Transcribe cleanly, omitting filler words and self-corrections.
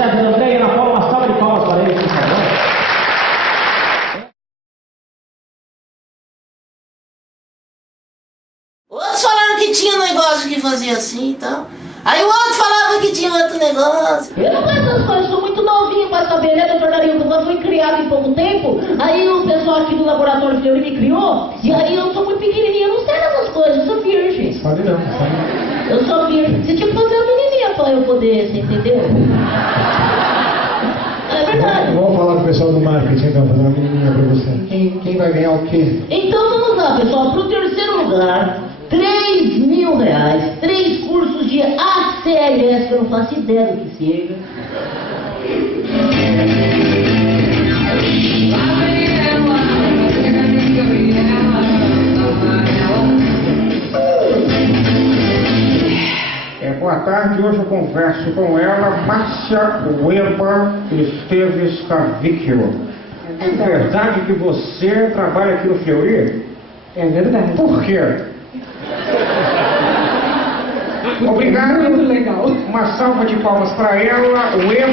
César André e Ana Paula, uma salva de palmas para eles, por favor. Outros falaram que tinha um negócio que fazia assim e tal. Aí o outro falava que tinha outro negócio. Eu não faço essas coisas, sou muito novinho para saber, né, doutor Dario? Quando eu fui criado em pouco tempo, aí o pessoal aqui do laboratório Fleury me criou, e aí eu sou muito pequenininha, eu não sei dessas coisas, eu sou virgem. Sabe não, sabe? Eu sou virgem. Você tinha que fazer a menininha para eu poder, você entendeu? É verdade. Vamos falar com o pessoal do marketing, então, fazer uma menininha pra você. Quem vai ganhar o quê? Então vamos lá, pessoal, para o terceiro lugar, R$3.000, 3 cursos de ACLS, que eu não faço ideia do que seja. Boa tarde, hoje eu converso com ela, Márcia Weber Esteves Cavicchio. É verdade que você trabalha aqui no Fleury? É verdade. Por quê? Obrigado. Muito legal. Uma salva de palmas para ela, Weber.